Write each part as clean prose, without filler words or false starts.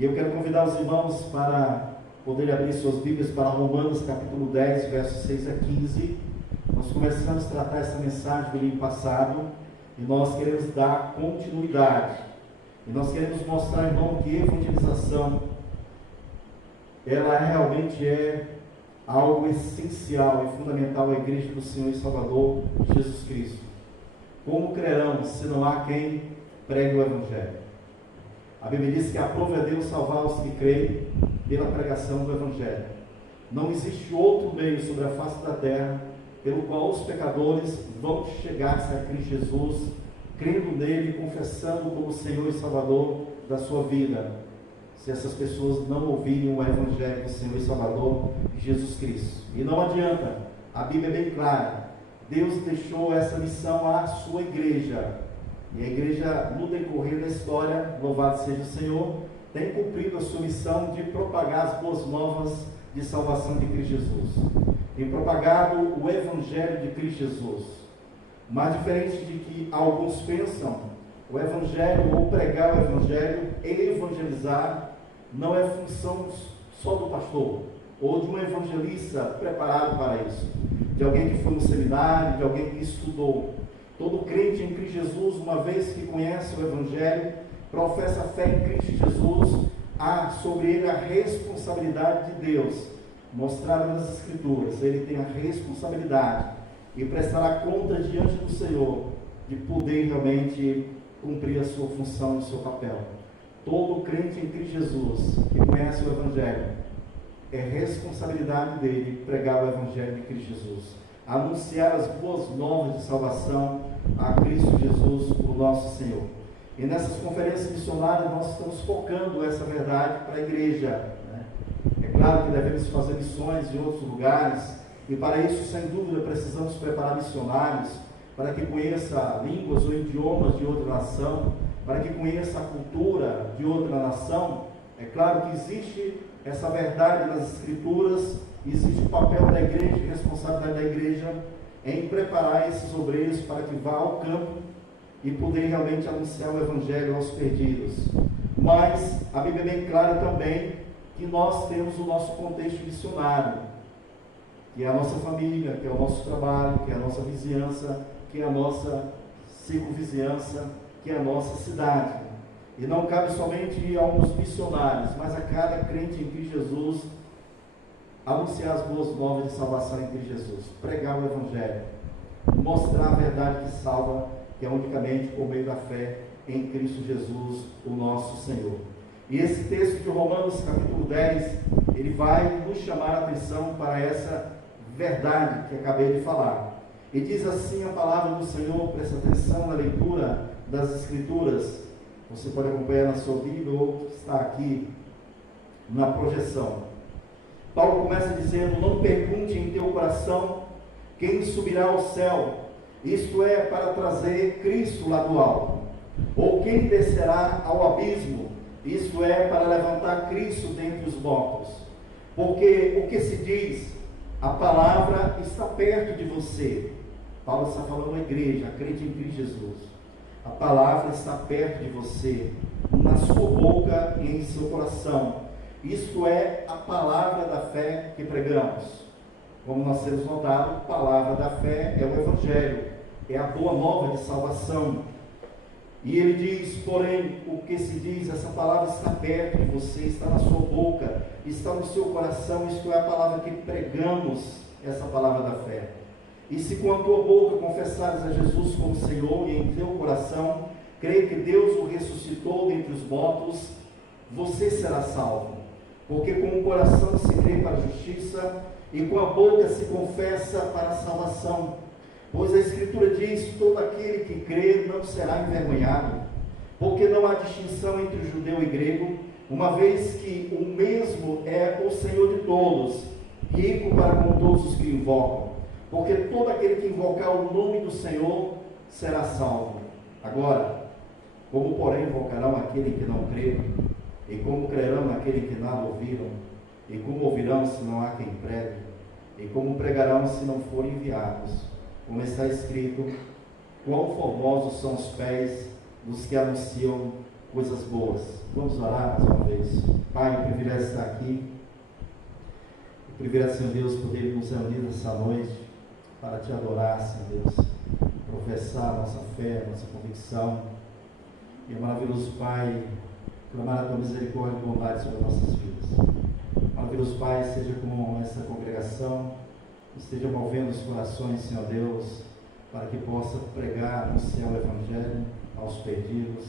E eu quero convidar os irmãos para poderem abrir suas Bíblias para Romanos capítulo 10, versos 6 a 15. Nós começamos a tratar essa mensagem do domingo passado e nós queremos dar continuidade. E nós queremos mostrar, irmão, que evangelização, ela realmente é algo essencial e fundamental à Igreja do Senhor e Salvador Jesus Cristo. Como crerão se não há quem pregue o Evangelho? A Bíblia diz que aprove a Deus salvar os que creem pela pregação do Evangelho. Não existe outro meio sobre a face da terra pelo qual os pecadores vão chegar-se a Cristo Jesus, crendo nele, confessando como Senhor e Salvador da sua vida, se essas pessoas não ouvirem o Evangelho do Senhor e Salvador Jesus Cristo. E não adianta, a Bíblia é bem clara, Deus deixou essa missão à sua igreja, e a igreja, no decorrer da história, louvado seja o Senhor, tem cumprido a sua missão de propagar as boas novas de salvação de Cristo Jesus, tem propagado o Evangelho de Cristo Jesus. Mas diferente de que alguns pensam, o Evangelho, ou pregar o Evangelho, evangelizar, não é função só do pastor, ou de um evangelista preparado para isso, de alguém que foi no seminário, de alguém que estudou. Todo crente em Cristo Jesus, uma vez que conhece o Evangelho, professa fé em Cristo Jesus, há sobre ele a responsabilidade de Deus, mostrada nas Escrituras. Ele tem a responsabilidade e prestará conta diante do Senhor de poder realmente cumprir a sua função e o seu papel. Todo crente em Cristo Jesus que conhece o Evangelho, é responsabilidade dele pregar o Evangelho de Cristo Jesus, anunciar as boas novas de salvação a Cristo Jesus, o nosso Senhor. E nessas conferências missionárias nós estamos focando essa verdade para a igreja, né? É claro que devemos fazer missões em outros lugares, e para isso, sem dúvida, precisamos preparar missionários para que conheça línguas ou idiomas de outra nação, para que conheça a cultura de outra nação. É claro que existe essa verdade nas Escrituras, existe o papel da igreja, a responsabilidade da igreja em preparar esses obreiros para que vá ao campo e poder realmente anunciar o Evangelho aos perdidos. Mas a Bíblia é bem clara também que nós temos o nosso contexto missionário, que é a nossa família, que é o nosso trabalho, que é a nossa vizinhança, que é a nossa circunvizinhança, que é a nossa cidade. E não cabe somente a uns missionários, mas a cada crente em Cristo Jesus anunciar as boas novas de salvação em Cristo Jesus, pregar o Evangelho, mostrar a verdade que salva, que é unicamente por meio da fé em Cristo Jesus, o nosso Senhor. E esse texto de Romanos capítulo 10, ele vai nos chamar a atenção para essa verdade que acabei de falar. E diz assim a palavra do Senhor, presta atenção na leitura das Escrituras. Você pode acompanhar na sua Bíblia ou está aqui na projeção. Paulo começa dizendo: não pergunte em teu coração quem subirá ao céu, isto é, para trazer Cristo lá do alto, ou quem descerá ao abismo, isto é, para levantar Cristo dentre os mortos. Porque o que se diz, a palavra está perto de você. Paulo está falando à igreja, a crente em Cristo Jesus. A palavra está perto de você, na sua boca e em seu coração. Isto é a palavra da fé que pregamos. Como nós temos notado, a palavra da fé é o Evangelho, é a boa nova de salvação. E ele diz, porém, o que se diz, essa palavra está perto de você, está na sua boca, está no seu coração. Isto é a palavra que pregamos, essa palavra da fé. E se com a tua boca confessares a Jesus como Senhor e em teu coração crê que Deus o ressuscitou dentre os mortos, você será salvo. Porque com o coração se crê para a justiça e com a boca se confessa para a salvação. Pois a Escritura diz: todo aquele que crê não será envergonhado, porque não há distinção entre o judeu e grego, uma vez que o mesmo é o Senhor de todos, rico para com todos os que invocam. Porque todo aquele que invocar o nome do Senhor será salvo. Agora, como porém invocarão aquele que não crê? E como crerão naquele que nada ouviram? E como ouvirão se não há quem pregue? E como pregarão se não forem enviados? Como está escrito: quão formosos são os pés dos que anunciam coisas boas. Vamos orar mais uma vez. Pai, o privilégio de estar aqui. O privilégio, Senhor Deus, poder nos reunir nessa noite para Te adorar, Senhor Deus, professar nossa fé, nossa convicção. E é maravilhoso, Pai, clamar a Tua misericórdia e bondade sobre nossas vidas. Maravilhoso, Pai, seja com essa congregação, esteja movendo os corações, Senhor Deus, para que possa pregar, anunciar o Evangelho aos perdidos,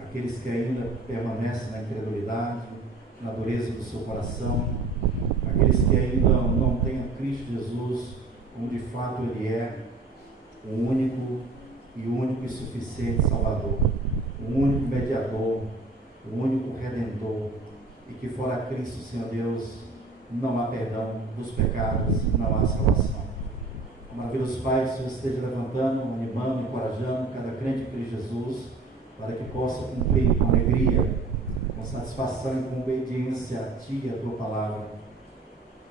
aqueles que ainda permanecem na incredulidade, na dureza do seu coração, aqueles que ainda não têm a Cristo Jesus como de fato Ele é, o único e suficiente Salvador, o único mediador, o único Redentor, e que fora Cristo, Senhor Deus, não há perdão dos pecados, não há salvação. Maravilhoso Pai, que o Senhor esteja levantando, animando, encorajando cada crente em Cristo Jesus, para que possa cumprir com alegria, com satisfação e com obediência a Ti e a Tua palavra,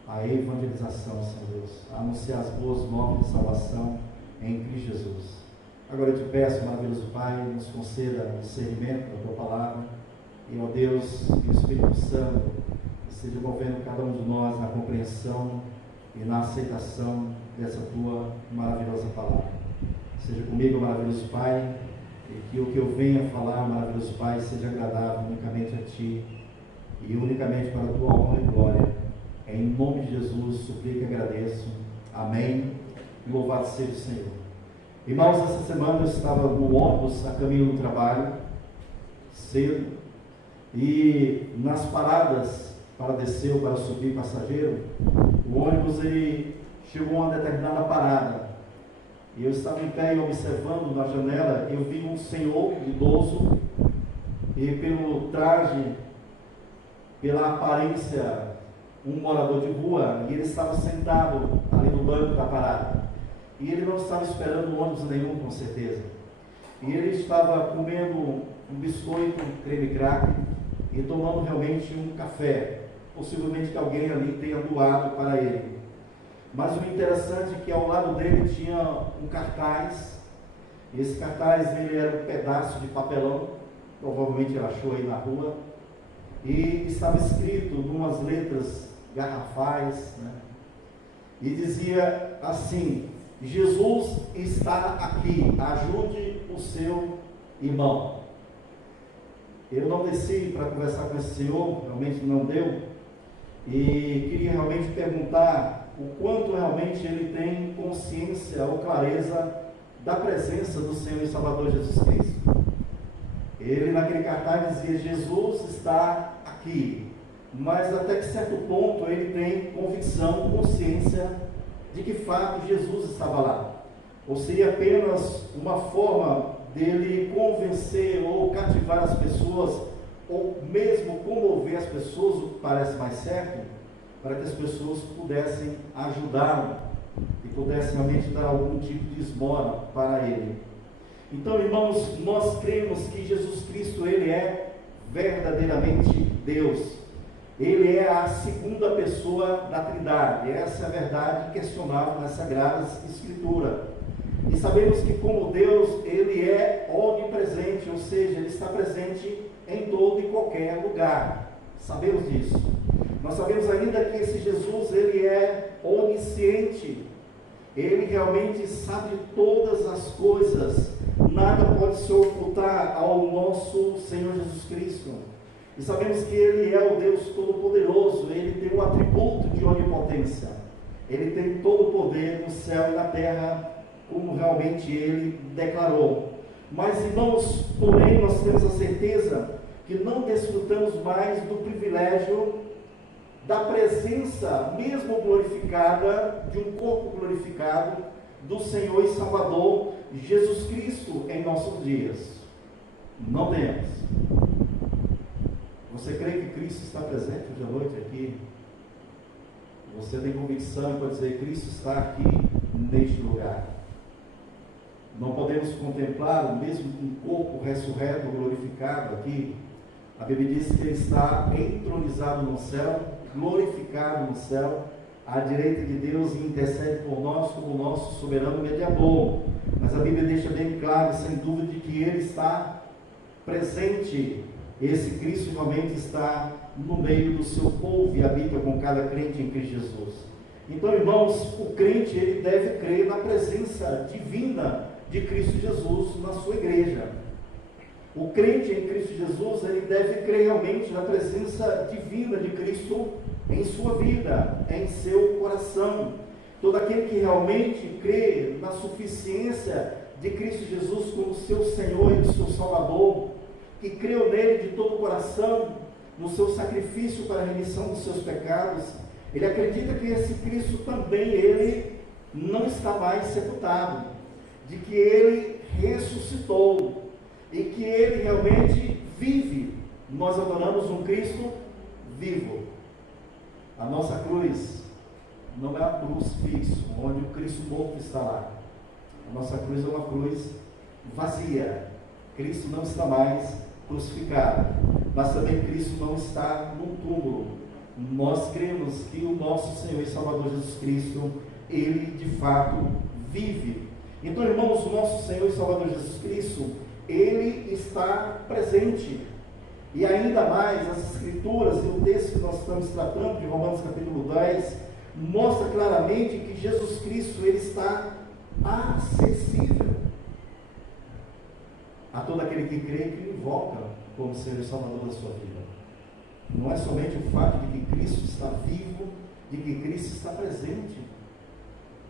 a evangelização, Senhor Deus, a anunciar as boas novas de salvação em Cristo Jesus. Agora eu te peço, maravilhoso Pai, nos conceda o discernimento da Tua palavra, e, ó Deus, que o Espírito Santo esteja movendo cada um de nós na compreensão e na aceitação dessa Tua maravilhosa palavra. Seja comigo, maravilhoso Pai, e que o que eu venha falar, maravilhoso Pai, seja agradável unicamente a Ti e unicamente para a Tua honra e glória. Em nome de Jesus, suplico e agradeço. Amém. Louvado seja o Senhor. Irmãos, essa semana eu estava no ônibus a caminho do trabalho, cedo, e nas paradas para descer ou para subir passageiro, o ônibus ele chegou a uma determinada parada. E eu estava em pé e observando na janela, eu vi um senhor idoso, e pelo traje, pela aparência, um morador de rua, e ele estava sentado ali no banco da parada. E ele não estava esperando ônibus nenhum, com certeza. E ele estava comendo um biscoito, um creme cracker, e tomando realmente um café. Possivelmente que alguém ali tenha doado para ele. Mas o interessante é que ao lado dele tinha um cartaz. Esse cartaz ele era um pedaço de papelão, provavelmente ele achou aí na rua, e estava escrito em umas letras garrafais, né? E dizia assim: Jesus está aqui, ajude o seu irmão. Eu não desci para conversar com esse senhor, realmente não deu, e queria realmente perguntar o quanto realmente ele tem consciência ou clareza da presença do Senhor e Salvador Jesus Cristo. Ele naquele cartaz dizia: Jesus está aqui, mas até que certo ponto ele tem convicção, consciência de que fato Jesus estava lá, ou seria apenas uma forma dele convencer ou cativar as pessoas, ou mesmo comover as pessoas, o que parece mais certo, para que as pessoas pudessem ajudá-lo e pudessem realmente dar algum tipo de esmola para ele. Então, irmãos, nós cremos que Jesus Cristo, Ele é verdadeiramente Deus. Ele é a segunda pessoa da Trindade. Essa é a verdade questionável nas Sagradas Escrituras. E sabemos que como Deus, Ele é onipresente, ou seja, Ele está presente em todo e qualquer lugar. Sabemos disso. Nós sabemos ainda que esse Jesus, Ele é onisciente. Ele realmente sabe todas as coisas. Nada pode se ocultar ao nosso Senhor Jesus Cristo. E sabemos que Ele é o Deus Todo-Poderoso. Ele tem o atributo de onipotência. Ele tem todo o poder no céu e na terra, como realmente Ele declarou. Mas, irmãos, porém, nós temos a certeza que não desfrutamos mais do privilégio da presença, mesmo glorificada, de um corpo glorificado, do Senhor e Salvador Jesus Cristo em nossos dias. Não temos. Você crê que Cristo está presente hoje à noite aqui? Você tem convicção para dizer: Cristo está aqui neste lugar. Não podemos contemplar o mesmo um corpo ressurreto, glorificado aqui. A Bíblia diz que Ele está entronizado no céu, glorificado no céu, à direita de Deus, e intercede por nós como nosso soberano mediador. Mas a Bíblia deixa bem claro, sem dúvida, de que Ele está presente. Esse Cristo realmente está no meio do seu povo e habita com cada crente em Cristo Jesus. Então, irmãos, o crente ele deve crer na presença divina de Cristo Jesus na sua igreja. O crente em Cristo Jesus, ele deve crer realmente na presença divina de Cristo em sua vida, em seu coração. Todo aquele que realmente crê na suficiência de Cristo Jesus como seu Senhor e seu Salvador, que creu nele de todo o coração, no seu sacrifício para a remissão dos seus pecados, ele acredita que esse Cristo também, ele não está mais sepultado, de que ele ressuscitou, e que ele realmente vive. Nós adoramos um Cristo vivo. A nossa cruz não é a cruz fixa, onde o Cristo morto está lá. A nossa cruz é uma cruz vazia. Cristo não está mais crucificado, mas também Cristo não está no túmulo. Nós cremos que o nosso Senhor e Salvador Jesus Cristo, ele de fato vive. Então, irmãos, o nosso Senhor e Salvador Jesus Cristo, ele está presente. E ainda mais, as Escrituras e o texto que nós estamos tratando, de Romanos capítulo 10, mostra claramente que Jesus Cristo, ele está acessível a todo aquele que crê e que o invoca como Senhor e Salvador da sua vida. Não é somente o fato de que Cristo está vivo, de que Cristo está presente,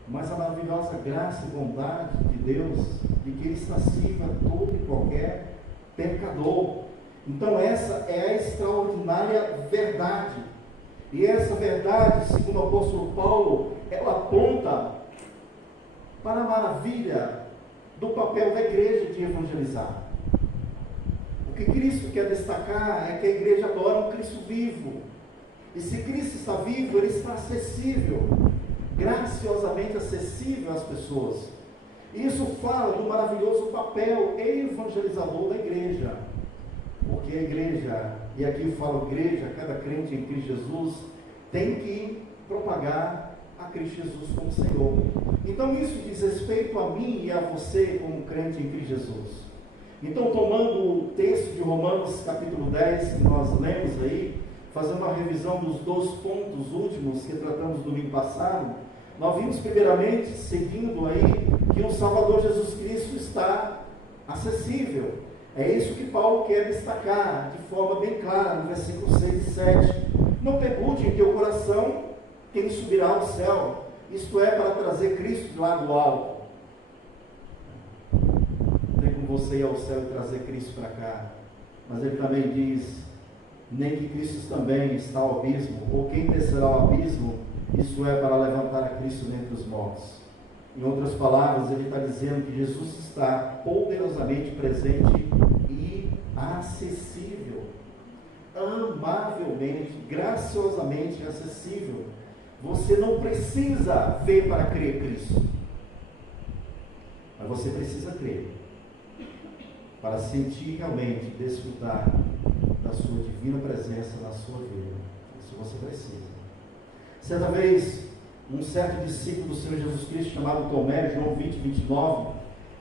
mas a maravilhosa graça e bondade de Deus, de que Ele está acima de todo e qualquer pecador. Então essa é a extraordinária verdade. E essa verdade, segundo o apóstolo Paulo, ela aponta para a maravilha do papel da igreja de evangelizar. O que Cristo quer destacar é que a igreja adora um Cristo vivo. E se Cristo está vivo, Ele está acessível, graciosamente acessível às pessoas. Isso fala do maravilhoso papel evangelizador da igreja. Porque a igreja, e aqui eu falo igreja, cada crente em Cristo Jesus, tem que propagar a Cristo Jesus como Senhor. Então isso diz respeito a mim e a você como crente em Cristo Jesus. Então, tomando o texto de Romanos capítulo 10, que nós lemos aí, fazendo uma revisão dos 2 pontos últimos que tratamos no domingo passado, nós vimos primeiramente, seguindo aí, que o Salvador Jesus Cristo está acessível. É isso que Paulo quer destacar de forma bem clara no versículo 6 e 7. Não pergunte em teu coração quem subirá ao céu, isto é, para trazer Cristo de lá do alto. Não tem como você ir ao céu e trazer Cristo para cá. Mas ele também diz, nem que Cristo também está ao abismo, ou quem descerá ao abismo, isto é, para levantar a Cristo dentre os mortos. Em outras palavras, ele está dizendo que Jesus está poderosamente presente e acessível, amavelmente, graciosamente acessível. Você não precisa ver para crer em Cristo, mas você precisa crer para sentir realmente, desfrutar da sua divina presença na sua vida. Isso você precisa. Certa vez, um certo discípulo do Senhor Jesus Cristo, chamado Tomé, João 20, 29,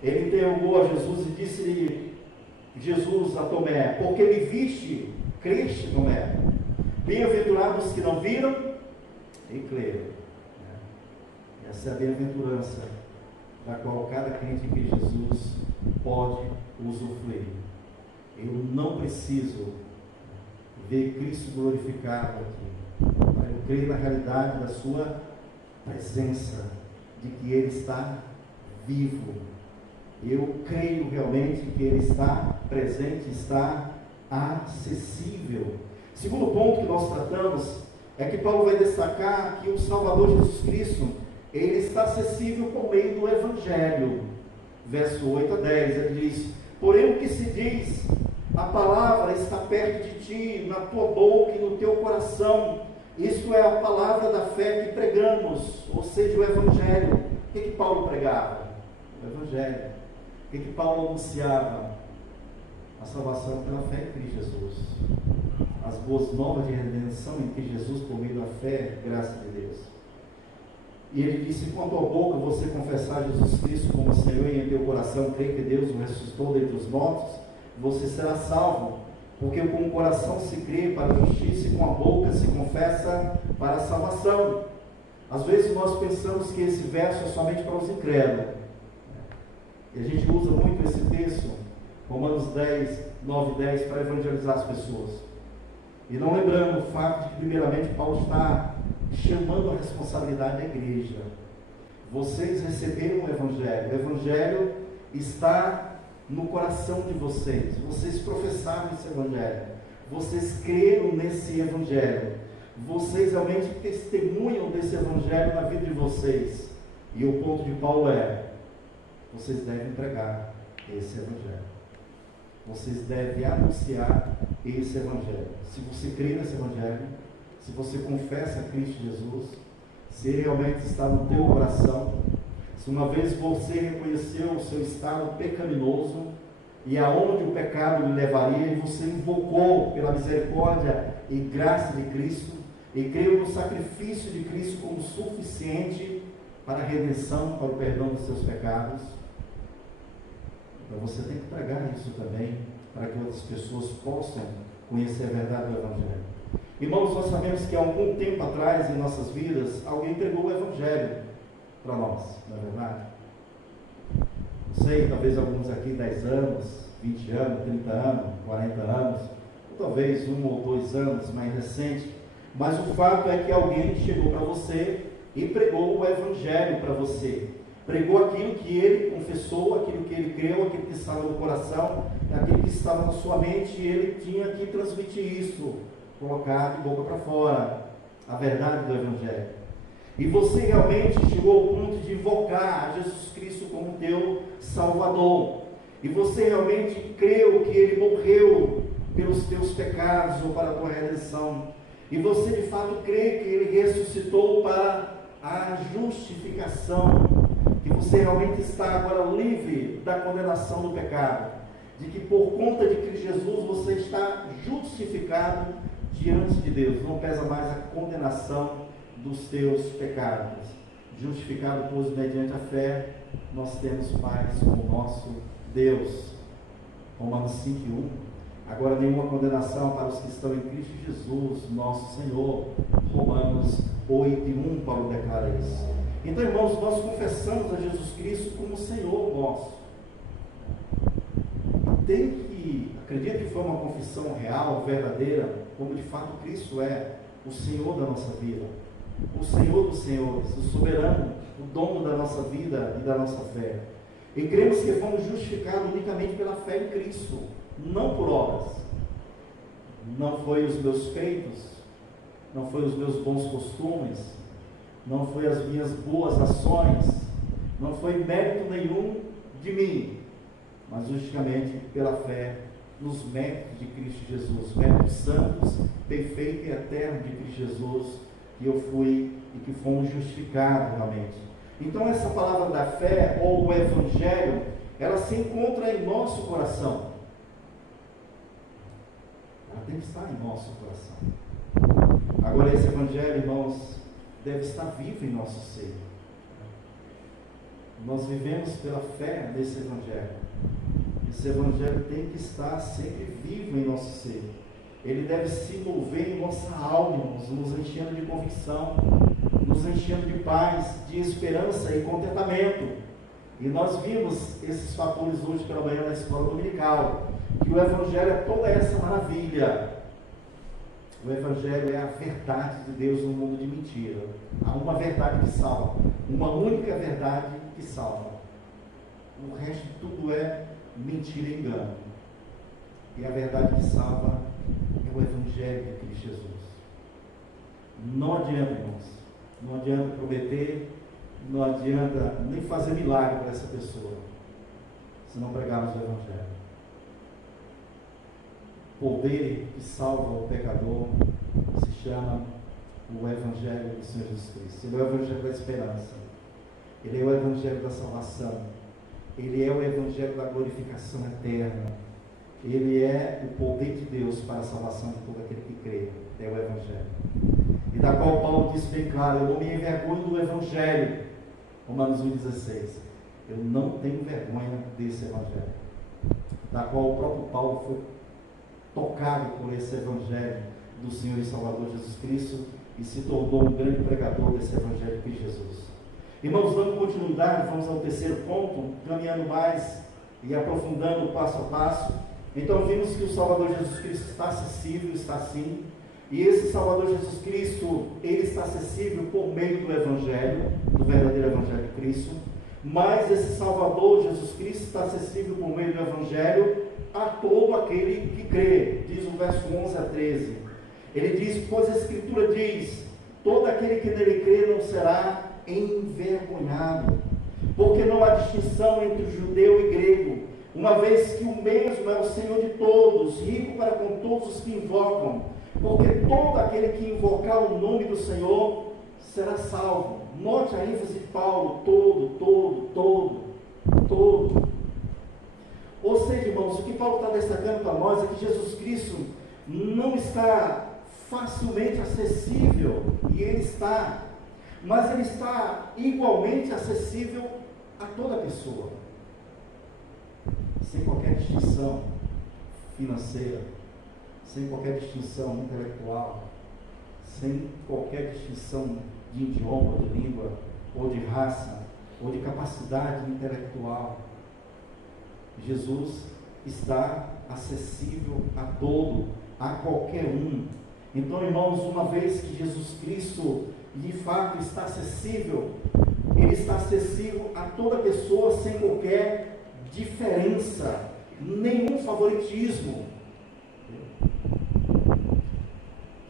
ele interrogou a Jesus e disse-lhe, Jesus a Tomé, porque me viste, creste, Tomé? Bem-aventurados os que não viram e creram. Essa é a bem-aventurança da qual cada crente em Cristo Jesus pode usufruir. Eu não preciso ver Cristo glorificado aqui. Eu creio na realidade da sua presença, de que Ele está vivo. Eu creio realmente que Ele está presente, está acessível. Segundo ponto que nós tratamos é que Paulo vai destacar que o Salvador Jesus Cristo, Ele está acessível por meio do Evangelho. Verso 8 a 10, ele diz, porém o que se diz, a palavra está perto de ti, na tua boca e no teu coração. Isto é a palavra da fé que pregamos, ou seja, o Evangelho. O que Paulo pregava? O Evangelho. O que Paulo anunciava? A salvação pela fé em Cristo Jesus. As boas novas de redenção em Cristo Jesus por meio da fé, graça de Deus. E ele disse, com a tua boca você confessar Jesus Cristo como Senhor e em teu coração crer que Deus o ressuscitou dentre os mortos, você será salvo. Porque com o coração se crê para a justiça e com a boca se confessa para a salvação. Às vezes nós pensamos que esse verso é somente para os incrédulos. E a gente usa muito esse texto, Romanos 10, 9 e 10, para evangelizar as pessoas. E não lembrando o fato de que, primeiramente, Paulo está chamando a responsabilidade da igreja. Vocês receberam o Evangelho está no coração de vocês. Vocês professaram esse Evangelho. Vocês creram nesse Evangelho. Vocês realmente testemunham desse Evangelho na vida de vocês. E o ponto de Paulo é: vocês devem pregar esse Evangelho. Vocês devem anunciar esse Evangelho. Se você crê nesse Evangelho, se você confessa a Cristo Jesus, se ele realmente está no teu coração, se uma vez você reconheceu o seu estado pecaminoso e aonde o pecado lhe levaria, e você invocou pela misericórdia e graça de Cristo, e creu no sacrifício de Cristo como suficiente para a redenção, para o perdão dos seus pecados, então você tem que pregar isso também, para que outras pessoas possam conhecer a verdade do Evangelho. Irmãos, nós sabemos que há algum tempo atrás, em nossas vidas, alguém pregou o Evangelho para nós, não é verdade? Não sei, talvez alguns aqui 10 anos, 20 anos, 30 anos, 40 anos, ou talvez 1 ou 2 anos, mais recente, mas o fato é que alguém chegou para você e pregou o Evangelho para você. Pregou aquilo que ele confessou, aquilo que ele creu, aquilo que estava no coração, aquilo que estava na sua mente, e ele tinha que transmitir isso, colocar de boca para fora a verdade do Evangelho. E você realmente chegou ao ponto de invocar a Jesus Cristo como teu Salvador. E você realmente creu que ele morreu pelos teus pecados ou para a tua redenção. E você de fato crê que ele ressuscitou para a justificação. Que você realmente está agora livre da condenação do pecado. De que por conta de Cristo Jesus você está justificado diante de Deus. Não pesa mais a condenação dos teus pecados. Justificado, pois, mediante a fé, nós temos paz com o nosso Deus. Romanos 5:1. Agora nenhuma condenação para os que estão em Cristo Jesus, nosso Senhor. Romanos 8:1, Paulo declara isso. Então, irmãos, nós confessamos a Jesus Cristo como Senhor nosso. Acredito que foi uma confissão real, verdadeira, como de fato Cristo é o Senhor da nossa vida, o Senhor dos senhores, o soberano, o dono da nossa vida e da nossa fé. E cremos que fomos justificados unicamente pela fé em Cristo, não por obras. Não foi os meus feitos, não foi os meus bons costumes, não foi as minhas boas ações, não foi mérito nenhum de mim, mas justamente pela fé nos méritos de Cristo Jesus, méritos santos, perfeitos e eternos de Cristo Jesus, que eu fui e que fomos justificados realmente. Então essa palavra da fé, ou o Evangelho, ela se encontra em nosso coração. Ela tem que estar em nosso coração. Agora esse Evangelho, irmãos, deve estar vivo em nosso ser. Nós vivemos pela fé nesse Evangelho. Esse Evangelho tem que estar sempre vivo em nosso ser. Ele deve se mover em nossa alma, nos enchendo de convicção, nos enchendo de paz, de esperança e contentamento. E nós vimos esses fatores hoje pela manhã na escola dominical, que o Evangelho é toda essa maravilha. O Evangelho é a verdade de Deus no mundo de mentira. Há uma verdade que salva, uma única verdade que salva. O resto de tudo é mentira e engano. E a verdade que salva é o Evangelho de Cristo Jesus. Não adianta, irmãos, não adianta prometer, não adianta nem fazer milagre para essa pessoa, se não pregarmos o Evangelho. O poder que salva o pecador se chama o Evangelho do Senhor Jesus Cristo. Ele é o Evangelho da esperança, ele é o Evangelho da salvação, ele é o Evangelho da glorificação eterna, ele é o poder de Deus para a salvação de todo aquele que crê. É o Evangelho, e da qual Paulo disse bem claro: eu não me envergonho do Evangelho. Romanos 1,16. Eu não tenho vergonha desse Evangelho, da qual o próprio Paulo foi tocado por esse Evangelho do Senhor e Salvador Jesus Cristo e se tornou um grande pregador desse Evangelho de Jesus. Irmãos, dando continuidade, vamos ao terceiro ponto, caminhando mais e aprofundando passo a passo. Então vimos que o Salvador Jesus Cristo está acessível, está sim, e esse Salvador Jesus Cristo, ele está acessível por meio do Evangelho, do verdadeiro Evangelho de Cristo, mas esse Salvador Jesus Cristo está acessível por meio do Evangelho a todo aquele que crê, diz o verso 11 a 13. Ele diz, pois a Escritura diz, todo aquele que nele crê não será envergonhado, porque não há distinção entre o judeu e grego, uma vez que o mesmo é o Senhor de todos, rico para com todos os que invocam, porque todo aquele que invocar o nome do Senhor será salvo. Note a ênfase de Paulo, todo. Ou seja, irmãos, o que Paulo está destacando para nós é que Jesus Cristo não está facilmente acessível, e ele está, mas ele está igualmente acessível a toda pessoa, sem qualquer distinção financeira, sem qualquer distinção intelectual, sem qualquer distinção de idioma, de língua, ou de raça, ou de capacidade intelectual. Jesus está acessível a todo, a qualquer um. Então, irmãos, uma vez que Jesus Cristo de fato está acessível, ele está acessível a toda pessoa sem qualquer diferença, nenhum favoritismo.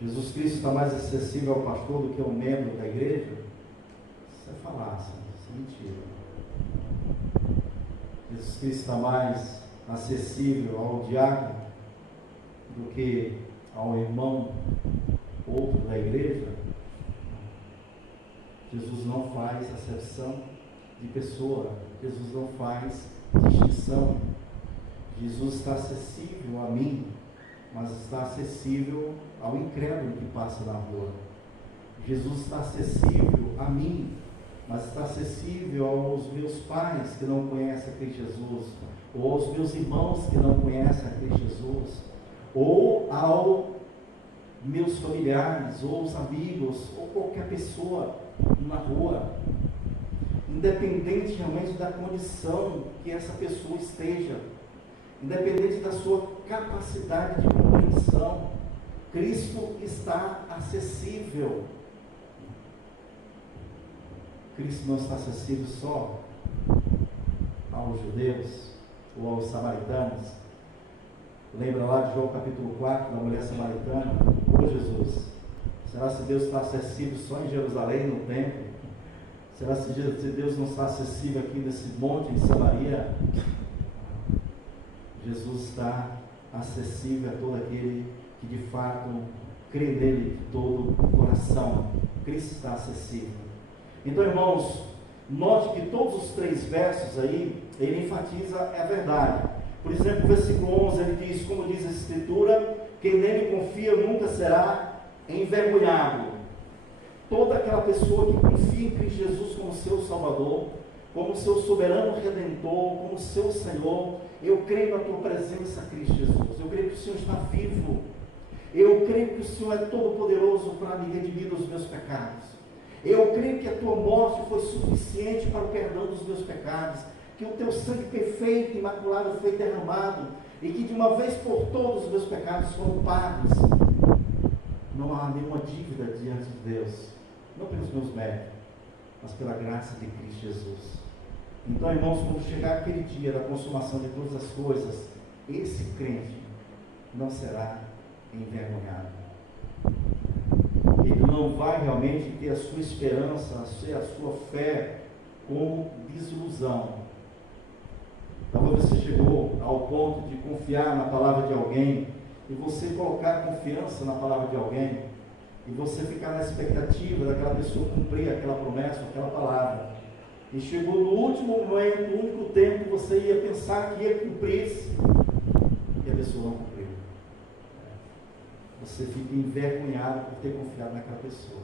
Jesus Cristo está mais acessível ao pastor do que ao membro da igreja? Isso é falácia, isso é mentira. Jesus Cristo está mais acessível ao diácono do que ao irmão outro da igreja? Jesus não faz acepção de pessoa, Jesus não faz distinção. Jesus está acessível a mim, mas está acessível ao incrédulo que passa na rua. Jesus está acessível a mim, mas está acessível aos meus pais que não conhecem a Cristo Jesus, ou aos meus irmãos que não conhecem a Cristo Jesus, ou aos meus familiares, ou os amigos, ou qualquer pessoa na rua, independente realmente da condição que essa pessoa esteja, independente da sua capacidade de compreensão, Cristo está acessível. Cristo não está acessível só aos judeus ou aos samaritanos. Lembra lá de João capítulo 4, da mulher samaritana? Ô Jesus, será se Deus está acessível só em Jerusalém, no templo? Será se Deus não está acessível aqui nesse monte em Samaria? Jesus está acessível a todo aquele que de fato crê nele de todo o coração. Cristo está acessível. Então, irmãos, note que todos os três versos aí, ele enfatiza a verdade. Por exemplo, o versículo 11, ele diz, como diz a Escritura, quem nele confia nunca será envergonhado. Toda aquela pessoa que confia em Cristo Jesus como seu Salvador, como seu soberano Redentor, como seu Senhor, eu creio na tua presença, Cristo Jesus. Eu creio que o Senhor está vivo. Eu creio que o Senhor é todo poderoso para me redimir dos meus pecados. Eu creio que a tua morte foi suficiente para o perdão dos meus pecados, que o teu sangue perfeito e imaculado foi derramado, e que de uma vez por todos os meus pecados foram pagos. Não há nenhuma dívida diante de Deus, não pelos meus méritos, mas pela graça de Cristo Jesus. Então, irmãos, quando chegar aquele dia da consumação de todas as coisas, esse crente não será envergonhado. Ele não vai realmente ter a sua esperança, a sua fé como desilusão. Talvez você chegou ao ponto de confiar na palavra de alguém, e você colocar confiança na palavra de alguém, e você ficar na expectativa daquela pessoa cumprir aquela promessa, aquela palavra. E chegou no último momento, no único tempo que você ia pensar que ia cumprir, e a pessoa não cumpriu. Você fica envergonhado por ter confiado naquela pessoa.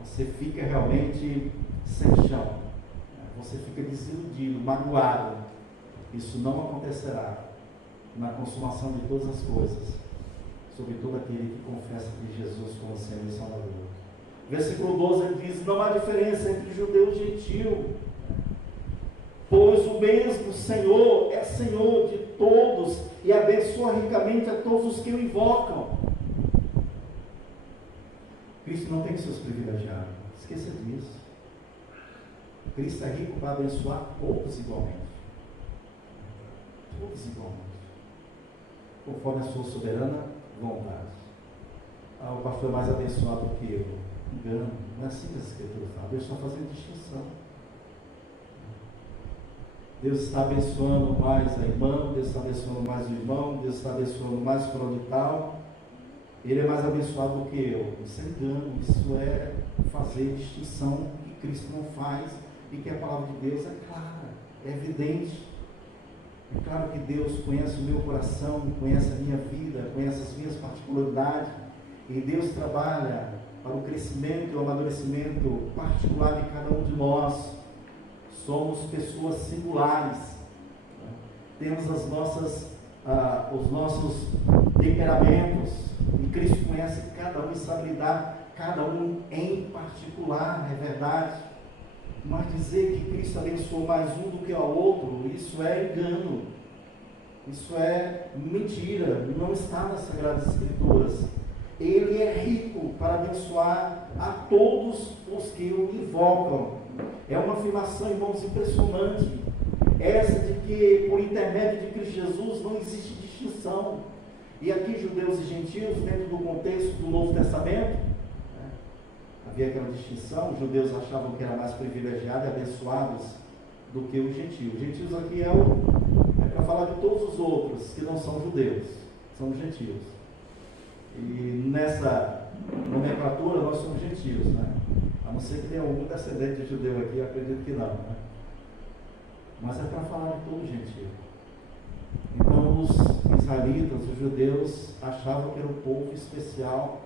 Você fica realmente sem chão. Você fica desiludido, magoado. Isso não acontecerá na consumação de todas as coisas, sobre todo aquele que confessa que Jesus como Senhor e Salvador. Versículo 12, ele diz: não há diferença entre judeu e gentil, pois o mesmo Senhor é Senhor de todos e abençoa ricamente a todos os que o invocam. Cristo não tem seus privilegiados, esqueça disso. Cristo é rico para abençoar todos igualmente. Todos igualmente, conforme a sua soberana vontade. O pastor é mais abençoado do que eu. Engano, não é assim que a Escritura fala. Deus está fazendo distinção. Deus está abençoando mais a irmã, Deus está abençoando mais o irmão, Deus está abençoando mais o fulano de tal. Ele é mais abençoado do que eu. Isso é engano, isso é fazer distinção que Cristo não faz e que a palavra de Deus é clara, é evidente. É claro que Deus conhece o meu coração, conhece a minha vida, conhece as minhas particularidades, e Deus trabalha para o crescimento e o amadurecimento particular de cada um de nós. Somos pessoas singulares, né? Temos os nossos temperamentos, e Cristo conhece cada um e sabe lidar cada um em particular, é verdade. Mas dizer que Cristo abençoou mais um do que ao outro, isso é engano, isso é mentira, não está nas Sagradas Escrituras. Ele é rico para abençoar a todos os que o invocam. É uma afirmação, irmãos, impressionante, essa de que por intermédio de Cristo Jesus não existe distinção. E aqui judeus e gentios, dentro do contexto do Novo Testamento, havia aquela distinção. Os judeus achavam que eram mais privilegiados e abençoados do que os gentios. Os gentios aqui é para falar de todos os outros que não são judeus, são os gentios. E nessa nomenclatura nós somos gentios, né? A não ser que tenha algum descendente de judeu aqui, eu acredito que não, né? Mas é para falar de todo gentio. Então os israelitas, os judeus, achavam que era o povo especial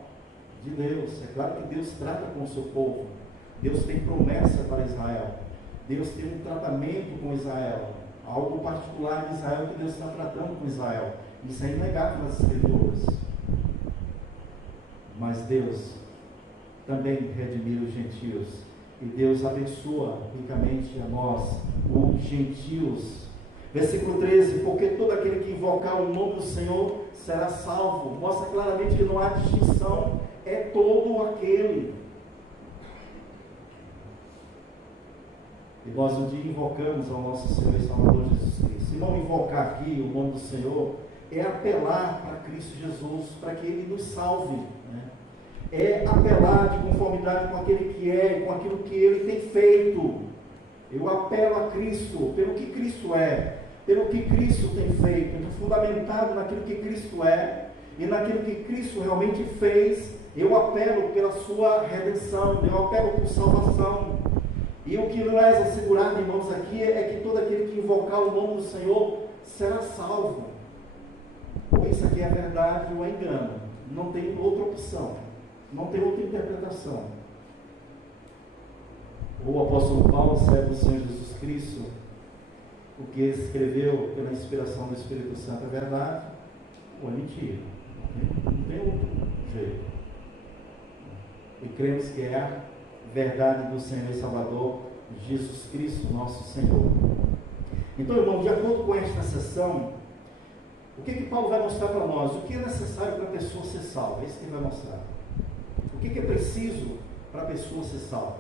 de Deus. É claro que Deus trata com o seu povo. Deus tem promessa para Israel. Deus tem um tratamento com Israel. Algo particular de Israel que Deus está tratando com Israel. Isso é inegável nas Escrituras. Mas Deus também redimiu os gentios. E Deus abençoa ricamente a nós, os gentios. Versículo 13: porque todo aquele que invocar o nome do Senhor será salvo. Mostra claramente que não há distinção. É todo aquele. E nós um dia invocamos ao nosso Senhor e Salvador Jesus Cristo. E não invocar aqui o nome do Senhor é apelar para Cristo Jesus, para que Ele nos salve, né? É apelar de conformidade com aquele que é, com aquilo que Ele tem feito. Eu apelo a Cristo, pelo que Cristo é, pelo que Cristo tem feito, fundamentado naquilo que Cristo é, e naquilo que Cristo realmente fez. Eu apelo pela sua redenção, eu apelo por salvação. E o que nós asseguramos, irmãos, aqui é que todo aquele que invocar o nome do Senhor será salvo. Ou isso aqui é verdade ou é engano. Não tem outra opção, não tem outra interpretação. O apóstolo Paulo, servo do Senhor Jesus Cristo, o que escreveu pela inspiração do Espírito Santo é verdade ou é mentira. Não tem outro jeito. E cremos que é a verdade do Senhor e Salvador Jesus Cristo, nosso Senhor. Então, irmão, de acordo com esta sessão, o que Paulo vai mostrar para nós? O que é necessário para a pessoa ser salva? É isso que ele vai mostrar. O que é preciso para a pessoa ser salva?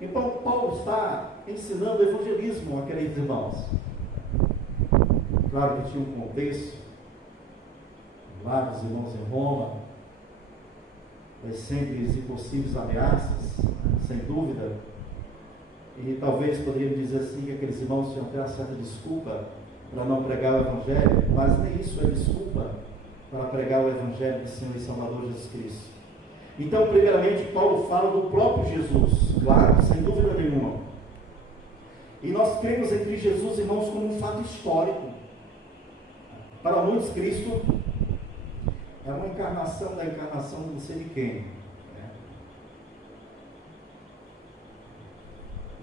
Então, Paulo está ensinando evangelismo àqueles irmãos. Claro que tinha um contexto, vários irmãos em Roma, simples e possíveis ameaças, sem dúvida, e talvez poderíamos dizer assim que aqueles irmãos tinham até uma certa desculpa para não pregar o Evangelho, mas nem isso é desculpa para pregar o Evangelho do Senhor e Salvador Jesus Cristo. Então, primeiramente, Paulo fala do próprio Jesus, claro, sem dúvida nenhuma. E nós cremos em Cristo Jesus, irmãos, como um fato histórico. Para muitos, Cristo é uma encarnação da encarnação de não sei de quem, né?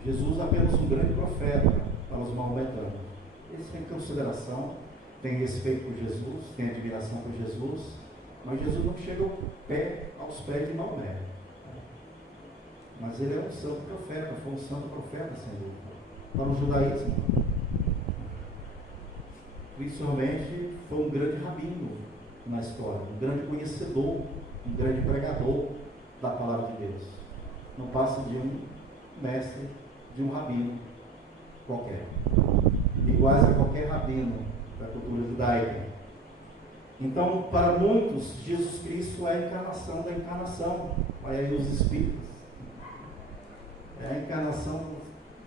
Jesus é apenas um grande profeta para os maometanos. Eles têm consideração, tem respeito por Jesus, tem admiração por Jesus, mas Jesus não chega aos pés de Maomé. Mas ele é um santo profeta, foi um santo profeta, sem dúvida. Para o judaísmo, Cristo realmente foi um grande rabino na história, um grande conhecedor, um grande pregador da palavra de Deus. Não passa de um mestre, de um rabino qualquer, iguais a qualquer rabino da cultura judaica. Então, para muitos, Jesus Cristo é a encarnação da encarnação. Olha aí os espíritos. É a encarnação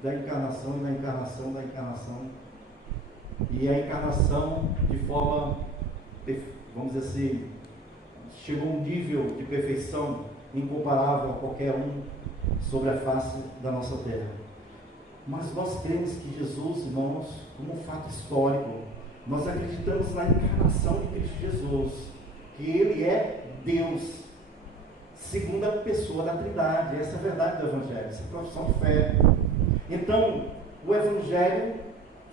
da encarnação e da encarnação da encarnação. E a encarnação de forma, vamos dizer assim, chegou a um nível de perfeição incomparável a qualquer um sobre a face da nossa terra. Mas nós cremos que Jesus, irmãos, como um fato histórico, nós acreditamos na encarnação de Cristo Jesus, que Ele é Deus, segunda pessoa da Trindade. Essa é a verdade do Evangelho, essa é a profissão de fé. Então, o Evangelho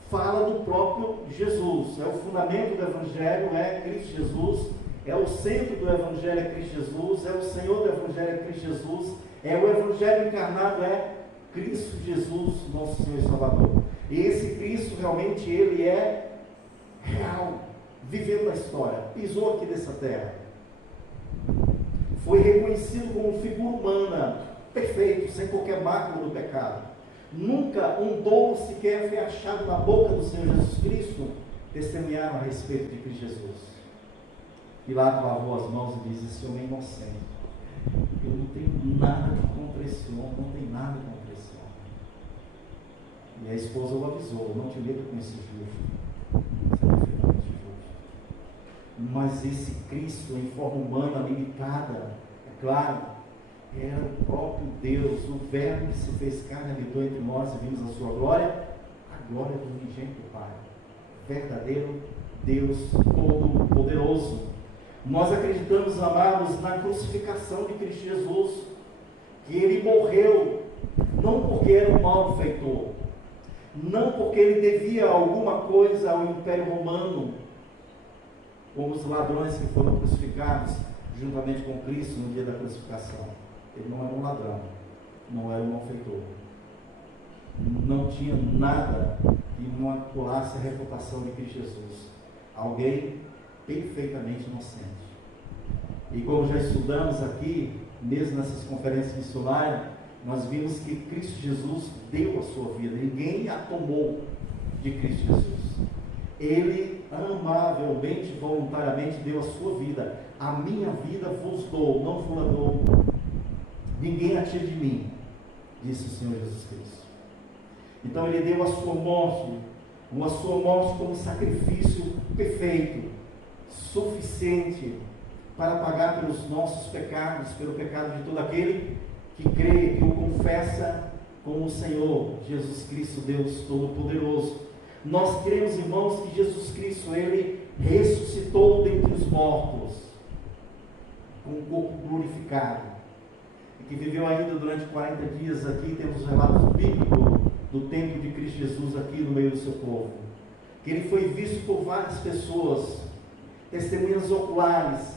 fala do próprio Jesus, é o fundamento do Evangelho, é Cristo Jesus, é o centro do Evangelho, é Cristo Jesus, é o Senhor do Evangelho, é Cristo Jesus, é o Evangelho encarnado, é Cristo Jesus, nosso Senhor e Salvador. E esse Cristo realmente, Ele é real, viveu na história, pisou aqui nessa terra, foi reconhecido como figura humana, perfeito, sem qualquer mácula do pecado. Nunca um dolo sequer foi achado na boca do Senhor Jesus Cristo. Testemunharam a respeito de Cristo Jesus. Pilato lavou as mãos e diz: esse homem é inocente. Eu não tenho nada contra esse homem, não tenho nada contra esse homem. E a esposa o avisou: não te meto com esse justo, você é perfeitamente justo. Mas esse Cristo em forma humana, limitada, é claro, era o próprio Deus, o Verbo que se fez carne, habitou entre nós e vimos a sua glória, a glória do unigênito Pai, verdadeiro Deus Todo-Poderoso. Nós acreditamos, amados, na crucificação de Cristo Jesus, que Ele morreu, não porque era um malfeitor, não porque Ele devia alguma coisa ao Império Romano, como os ladrões que foram crucificados juntamente com Cristo no dia da crucificação. Ele não era um ladrão, não era um malfeitor, não tinha nada que maculasse a reputação de Cristo Jesus, alguém perfeitamente inocente. E como já estudamos aqui, mesmo nessas conferências missionárias, nós vimos que Cristo Jesus deu a sua vida, ninguém a tomou de Cristo Jesus. Ele amavelmente, voluntariamente deu a sua vida. A minha vida vos dou, não vos a dou. Ninguém a tira de mim, disse o Senhor Jesus Cristo. Então Ele deu a sua morte como sacrifício perfeito, suficiente para pagar pelos nossos pecados, pelo pecado de todo aquele que crê, que o confessa como o Senhor Jesus Cristo, Deus Todo-Poderoso. Nós cremos, irmãos, que Jesus Cristo, Ele ressuscitou dentre os mortos, com um corpo glorificado, e que viveu ainda durante 40 dias aqui. Temos relatos bíblicos do tempo de Cristo Jesus aqui no meio do seu povo, que Ele foi visto por várias pessoas, testemunhas oculares,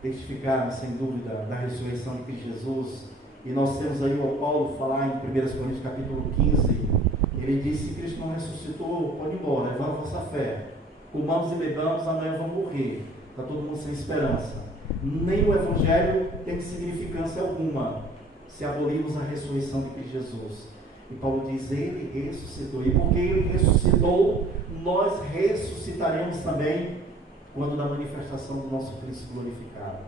testificaram sem dúvida da ressurreição de Cristo Jesus. E nós temos aí o Paulo falar em 1 Coríntios capítulo 15, ele disse: Cristo não ressuscitou, pode ir embora, levanta a vossa fé, comamos e bebamos, amanhã vamos morrer, está todo mundo sem esperança. Nem o Evangelho tem significância alguma se abolirmos a ressurreição de Cristo Jesus. E Paulo diz: Ele ressuscitou, e porque Ele ressuscitou, nós ressuscitaremos também quando da manifestação do nosso Cristo glorificado.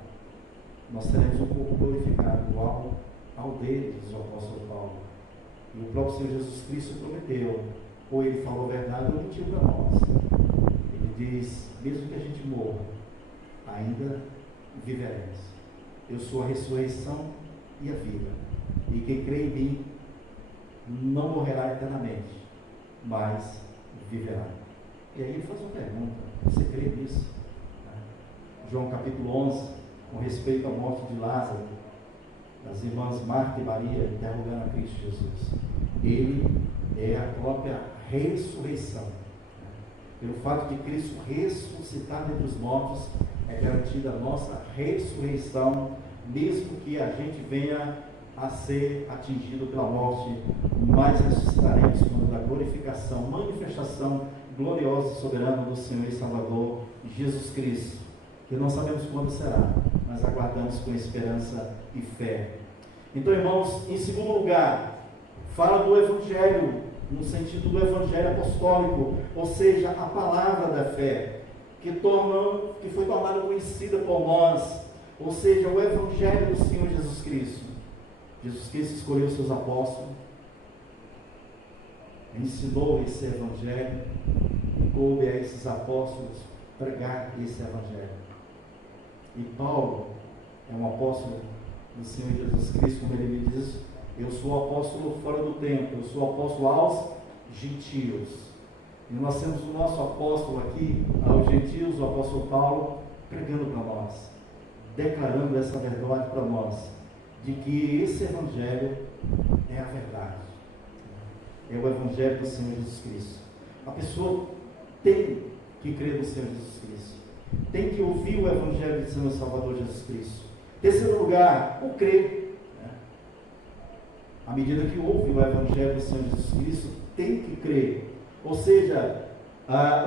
Nós teremos um corpo glorificado, igual ao dele, diz o apóstolo Paulo. E o próprio Senhor Jesus Cristo prometeu, ou Ele falou a verdade ou mentiu para nós. Ele diz: mesmo que a gente morra, ainda viveremos. Eu sou a ressurreição e a vida, e quem crê em mim não morrerá eternamente, mas viverá. E aí ele faz uma pergunta: você crê nisso? João capítulo 11, com respeito à morte de Lázaro, as irmãs Marta e Maria interrogando a Cristo Jesus. Ele é a própria ressurreição. pelo fato de Cristo ressuscitar dentre os mortos, é garantida a nossa ressurreição, mesmo que a gente venha a ser atingido pela morte, mas ressuscitaremos quando da glorificação, manifestação gloriosa e soberana do Senhor e Salvador Jesus Cristo, que não sabemos quando será, mas aguardamos com esperança e fé. Então, irmãos, em segundo lugar, fala do Evangelho, no sentido do Evangelho apostólico, ou seja, a palavra da fé, que foi tornada conhecida por nós, ou seja, o Evangelho do Senhor Jesus Cristo. Jesus Cristo escolheu seus apóstolos, ensinou esse Evangelho, e coube a esses apóstolos pregar esse Evangelho. E Paulo é um apóstolo do Senhor Jesus Cristo, como ele me diz: eu sou apóstolo fora do tempo, eu sou apóstolo aos gentios. E nós temos o nosso apóstolo aqui, aos gentios, o apóstolo Paulo, pregando para nós, declarando essa verdade para nós, de que esse Evangelho é a verdade, é o Evangelho do Senhor Jesus Cristo. A pessoa tem que crer no Senhor Jesus Cristo, tem que ouvir o Evangelho do Senhor Salvador Jesus Cristo. Terceiro lugar, o crer. À medida que ouve o Evangelho do Senhor Jesus Cristo, tem que crer. Ou seja,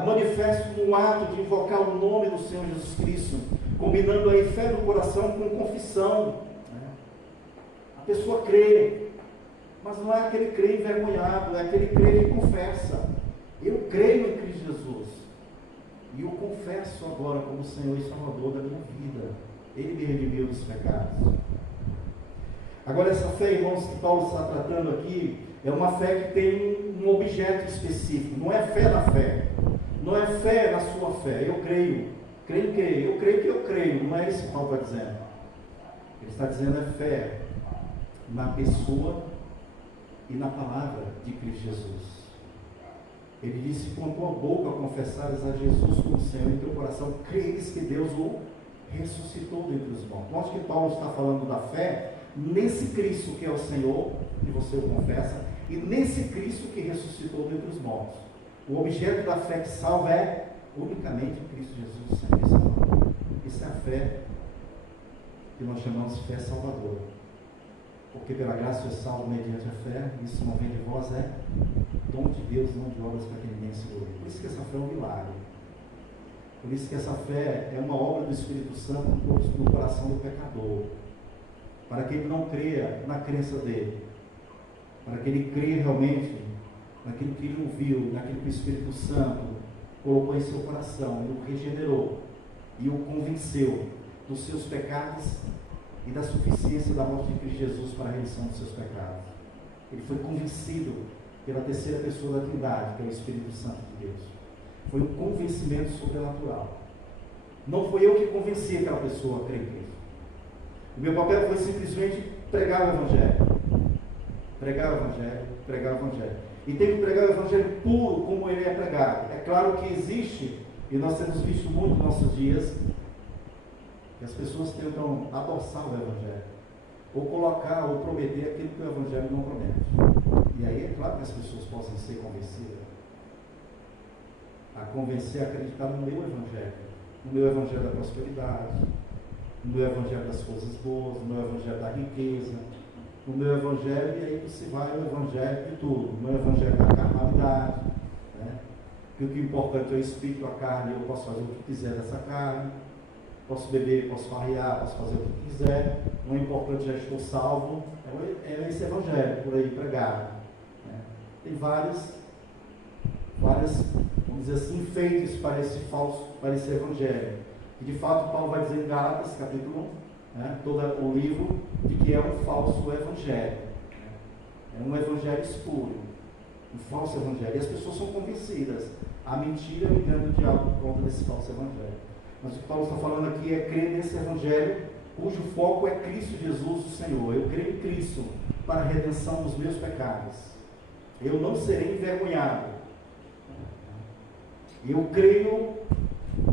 manifesto um ato de invocar o nome do Senhor Jesus Cristo, combinando aí fé no coração com confissão. A pessoa crê, mas não é aquele crer envergonhado, é aquele crer que confessa: eu creio em Cristo Jesus, e o confesso agora como Senhor e Salvador da minha vida. Ele me redimiu dos pecados. Agora, essa fé, irmãos, que Paulo está tratando aqui, é uma fé que tem um objeto específico. Não é fé na fé, não é fé na sua fé. Eu creio, creio que eu creio que eu creio. Não é isso que Paulo está dizendo. Ele está dizendo é fé na pessoa e na palavra de Cristo Jesus. Ele disse: com a tua boca confessares a Jesus como Senhor, e em teu coração creres que Deus o ressuscitou dentre os mortos. Mostra que Paulo está falando da fé nesse Cristo que é o Senhor, que você o confessa, e nesse Cristo que ressuscitou dentre os mortos. O objeto da fé que salva é unicamente Cristo Jesus, o Senhor e Salvador. Essa é a fé que nós chamamos de fé salvadora. Porque pela graça é salvo mediante a fé, isso não vem de vós, é dom de Deus, não de obras para que ninguém se glorie. Por isso que essa fé é um milagre. Por isso que essa fé é uma obra do Espírito Santo no coração do pecador, para que ele não creia na crença dele, para que ele creia realmente naquilo que ele ouviu, naquilo que o Espírito Santo colocou em seu coração, e o regenerou, e o convenceu dos seus pecados e da suficiência da morte de Cristo Jesus para a remissão dos seus pecados. Ele foi convencido pela terceira pessoa da Trindade, que é o Espírito Santo de Deus. Foi um convencimento sobrenatural. Não foi eu que convenci aquela pessoa a crer em Cristo. O meu papel foi simplesmente pregar o Evangelho. Pregar o Evangelho, pregar o Evangelho. E tem que pregar o Evangelho puro como ele é pregado. É claro que existe, e nós temos visto muito nos nossos dias, que as pessoas tentam adoçar o Evangelho, ou colocar, ou prometer aquilo que o Evangelho não promete. E aí é claro que as pessoas possam ser convencidas, a convencer a acreditar no meu Evangelho da prosperidade, no meu Evangelho das coisas boas, no meu Evangelho da riqueza, no meu Evangelho, e aí você vai ao Evangelho de tudo, no meu Evangelho da carnalidade, né? Que o que é importante é o espírito, a carne, eu posso fazer o que quiser dessa carne, posso beber, posso farrear, posso fazer o que quiser, não é importante, já estou salvo. É esse Evangelho por aí pregado, né? Tem vários, vamos dizer assim, enfeites para esse falso, para esse Evangelho. E de fato Paulo vai dizer em Gálatas, capítulo 1, né, todo o livro, de que é um falso Evangelho, é um Evangelho espúrio, um falso Evangelho. E as pessoas são convencidas, a mentira me engana o diabo por conta desse falso Evangelho. Mas o que Paulo está falando aqui é crer nesse Evangelho, cujo foco é Cristo Jesus, o Senhor. Eu creio em Cristo para a redenção dos meus pecados. Eu não serei envergonhado. Eu creio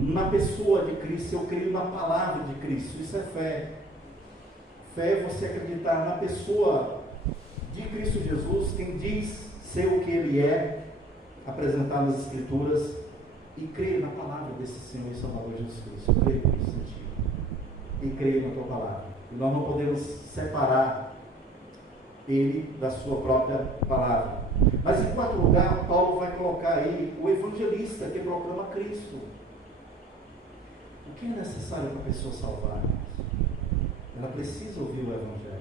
na pessoa de Cristo, eu creio na palavra de Cristo. Isso é fé. Fé é você acreditar na pessoa de Cristo Jesus, quem diz ser o que Ele é, apresentado nas Escrituras, e creio na palavra desse Senhor e Salvador Jesus Cristo. Eu creio por isso em ti. E creio na tua palavra. E nós não podemos separar ele da sua própria palavra. Mas em quarto lugar, Paulo vai colocar aí o evangelista que proclama Cristo. O que é necessário para a pessoa salvar? Ela precisa ouvir o Evangelho.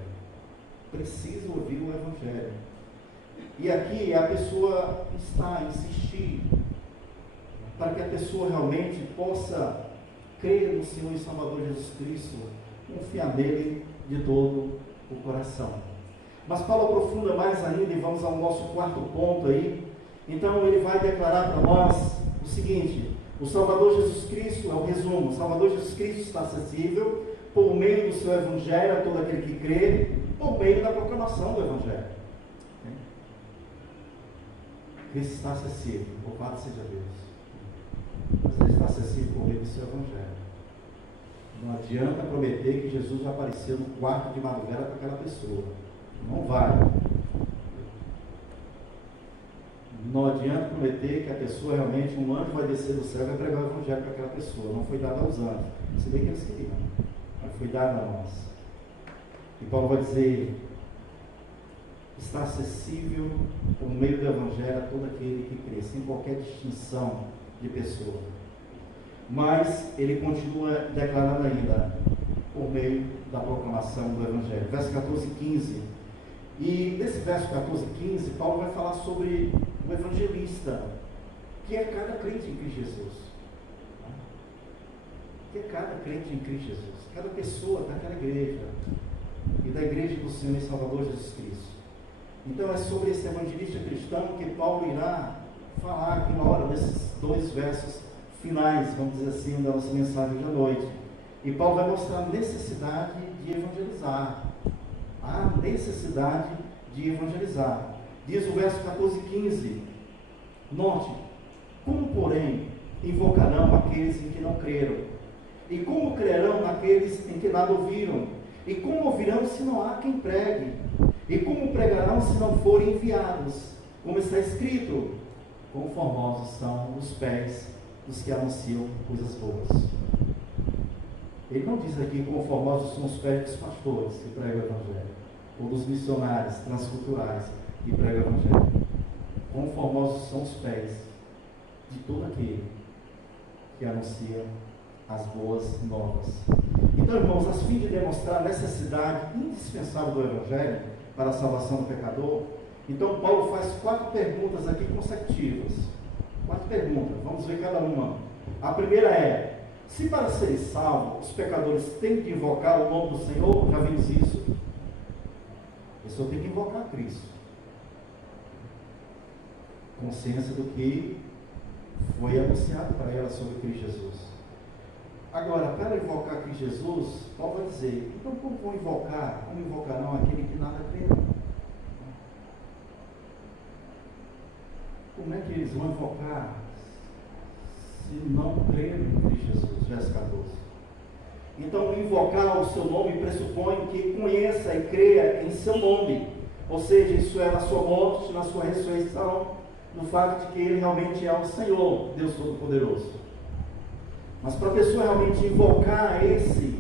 Precisa ouvir o Evangelho. E aqui a pessoa está a insistir para que a pessoa realmente possa crer no Senhor e Salvador Jesus Cristo, confiar nele de todo o coração. Mas Paulo aprofunda mais ainda e vamos ao nosso quarto ponto aí. Então ele vai declarar para nós o seguinte: o Salvador Jesus Cristo, é o resumo, o Salvador Jesus Cristo está acessível por meio do seu Evangelho a todo aquele que crê, por meio da proclamação do Evangelho. Cristo está acessível, louvado seja Deus. Mas ele está acessível por meio do seu Evangelho. Não adianta prometer que Jesus vai aparecer no quarto de madrugada para aquela pessoa. Não vai. Não adianta prometer que a pessoa realmente, um anjo vai descer do céu e vai pregar o Evangelho para aquela pessoa. Não foi dado aos anjos, se bem que eles queriam, mas foi dado a nós. E Paulo vai dizer: está acessível por meio do Evangelho a todo aquele que crê, sem qualquer distinção de pessoa. Mas ele continua declarando ainda por meio da proclamação do Evangelho. Verso 14 e 15. E nesse verso 14 e 15, Paulo vai falar sobre o evangelista, que é cada crente em Cristo Jesus. Que é cada crente em Cristo Jesus. Cada pessoa daquela igreja. E da igreja do Senhor e Salvador Jesus Cristo. Então é sobre esse evangelista cristão que Paulo irá falar aqui na hora desses dois versos finais, vamos dizer assim, da nossa mensagem de noite. E Paulo vai mostrar a necessidade de evangelizar. A necessidade de evangelizar. Diz o verso 14 e 15. Note: como, porém, invocarão aqueles em que não creram? E como crerão naqueles em que nada ouviram? E como ouvirão se não há quem pregue? E como pregarão se não forem enviados? Como está escrito: quão formosos são os pés dos que anunciam coisas boas. Ele não diz aqui quão formosos são os pés dos pastores que pregam o Evangelho, ou dos missionários transculturais que pregam o Evangelho. Quão formosos são os pés de todo aquele que anuncia as boas novas. Então, irmãos, a fim de demonstrar a necessidade indispensável do Evangelho para a salvação do pecador, então Paulo faz 4 perguntas aqui consecutivas. 4 perguntas, vamos ver cada uma. A primeira é: se para serem salvos, os pecadores têm de invocar o nome do Senhor? Já vimos isso. A pessoa tem que invocar Cristo. Consciência do que foi anunciado para ela sobre Cristo Jesus. Agora, para invocar Cristo Jesus, Paulo vai dizer: então como vão invocar? Como invocarão aquele que nada crê? Como é que eles vão invocar se não crerem em Cristo Jesus? Verso 14. Então, invocar o seu nome pressupõe que conheça e creia em seu nome, ou seja, isso é na sua morte, na sua ressurreição, no fato de que ele realmente é o Senhor, Deus Todo-Poderoso. Mas para a pessoa realmente invocar esse,